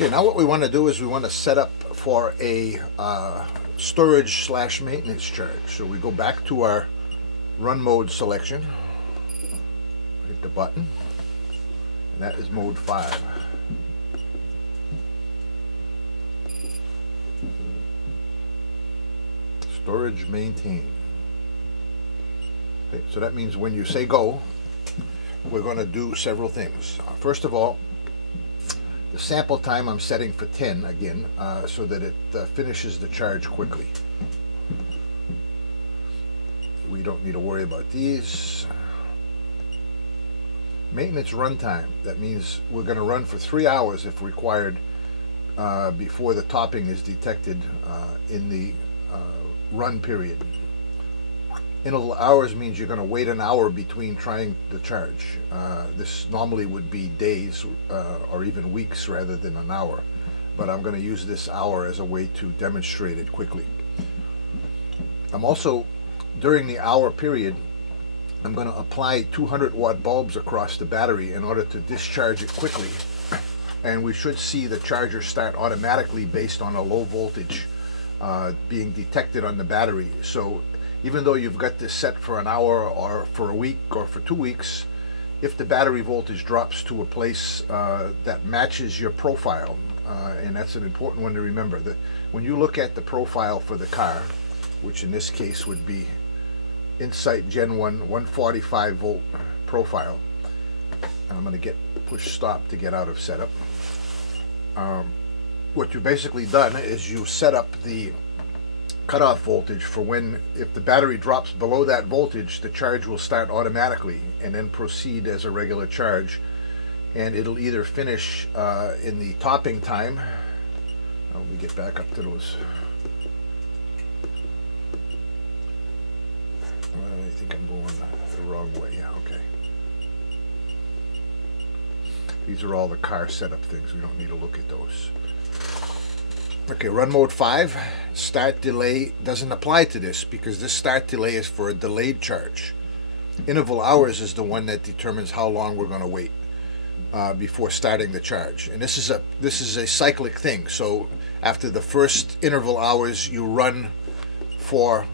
Okay, now what we want to do is we want to set up for a storage slash maintenance charge. So we go back to our run mode selection, hit the button, and that is mode 5. Storage maintain. Okay, so that means when you say go, we're going to do several things. First of all, the sample time I'm setting for 10 again, so that it finishes the charge quickly. We don't need to worry about these. Maintenance runtime, that means we're going to run for 3 hours if required before the topping is detected in the run period. Interval hours means you're going to wait an hour between trying the charge. This normally would be days or even weeks rather than an hour, but I'm going to use this hour as a way to demonstrate it quickly. I'm also, during the hour period, I'm going to apply 200-watt bulbs across the battery in order to discharge it quickly, and we should see the charger start automatically based on a low voltage being detected on the battery. So even though you've got this set for an hour or for a week or for 2 weeks, if the battery voltage drops to a place that matches your profile, and that's an important one to remember, that when you look at the profile for the car, which in this case would be Insight Gen 1 145 volt profile, I'm going to get push stop to get out of setup. What you've basically done is you set up the cutoff voltage for when, if the battery drops below that voltage, the charge will start automatically and then proceed as a regular charge, and it'll either finish in the topping time. Let me get back up to those. I think I'm going the wrong way. Yeah, okay. These are all the car setup things. We don't need to look at those. Okay, run mode 5, start delay doesn't apply to this because this start delay is for a delayed charge. Interval hours is the one that determines how long we're going to wait before starting the charge. And this is a cyclic thing. So after the first interval hours, you run for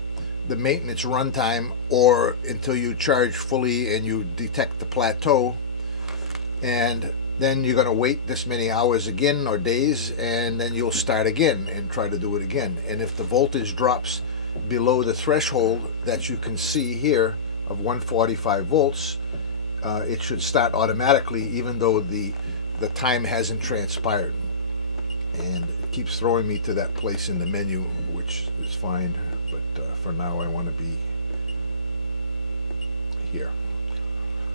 the maintenance runtime or until you charge fully and you detect the plateau, and then you're going to wait this many hours again or days, and then you'll start again and try to do it again. And if the voltage drops below the threshold that you can see here of 145 volts, it should start automatically even though the time hasn't transpired. And it keeps throwing me to that place in the menu, which is fine, but for now I want to be here.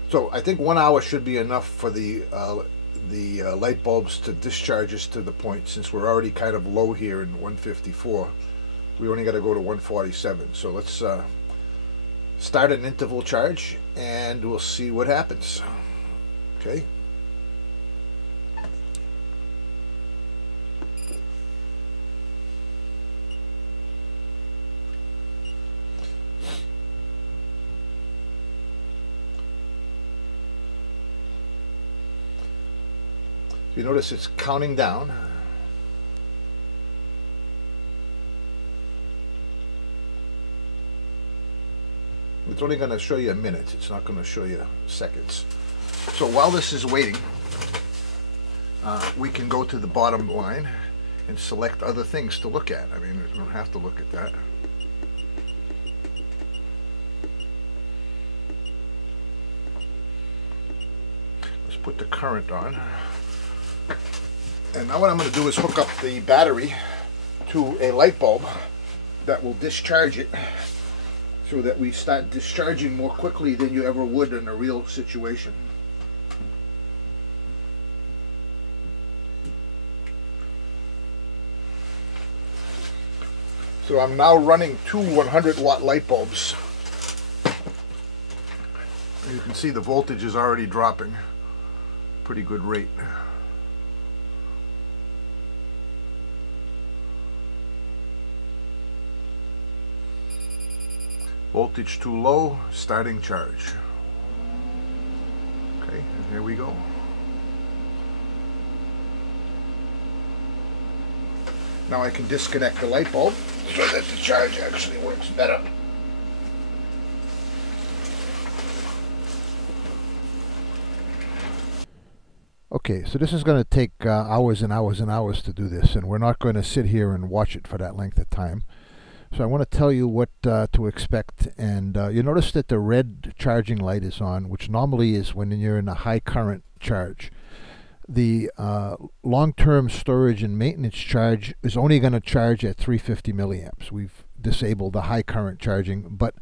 So I think 1 hour should be enough for the light bulbs to discharge us to the point. Since we're already kind of low here in 154, we only got to go to 147. So let's start an interval charge and we'll see what happens. Okay. You notice it's counting down. It's only going to show you minutes. It's not going to show you seconds. So while this is waiting, we can go to the bottom line and select other things to look at. I mean, we don't have to look at that. Let's put the current on. And now what I'm going to do is hook up the battery to a light bulb that will discharge it so that we start discharging more quickly than you ever would in a real situation. So I'm now running two 100-watt light bulbs. And you can see the voltage is already dropping. Pretty good rate. Voltage too low, starting charge. Okay, and here we go. Now I can disconnect the light bulb so that the charge actually works better. Okay, so this is going to take hours and hours and hours to do this, and we're not going to sit here and watch it for that length of time. So I want to tell you what to expect, and you notice that the red charging light is on, which normally is when you're in a high current charge. The long-term storage and maintenance charge is only going to charge at 350 milliamps. We've disabled the high current charging, but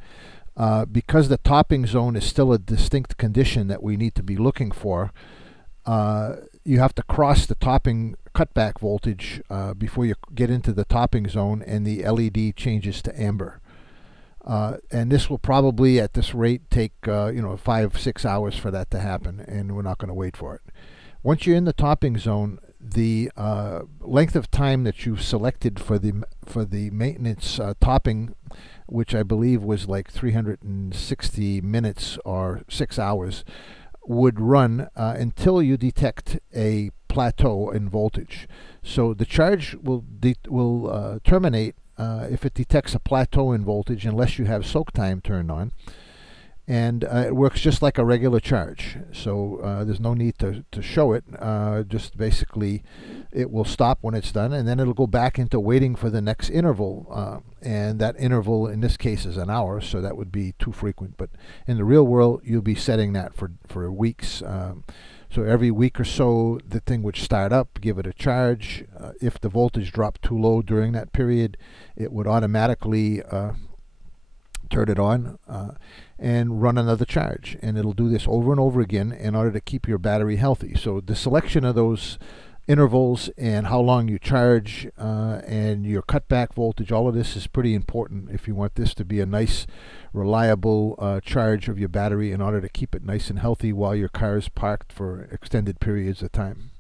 because the topping zone is still a distinct condition that we need to be looking for, you have to cross the topping cutback voltage before you get into the topping zone, and the LED changes to amber. And this will probably, at this rate, take 5-6 hours for that to happen, and we're not going to wait for it. Once you're in the topping zone, the length of time that you've selected for the maintenance topping, which I believe was like 360 minutes or 6 hours, would run until you detect a plateau in voltage. So the charge will terminate if it detects a plateau in voltage, unless you have soak time turned on. And it works just like a regular charge. So there's no need to show it. Just basically, it will stop when it's done, and then it'll go back into waiting for the next interval. And that interval, in this case, is an hour, so that would be too frequent. But in the real world, you'll be setting that for weeks. So every week or so, the thing would start up, give it a charge. If the voltage dropped too low during that period, it would automatically turn it on and run another charge, and it'll do this over and over again in order to keep your battery healthy. So the selection of those intervals and how long you charge and your cutback voltage, all of this is pretty important if you want this to be a nice, reliable charge of your battery in order to keep it nice and healthy while your car is parked for extended periods of time.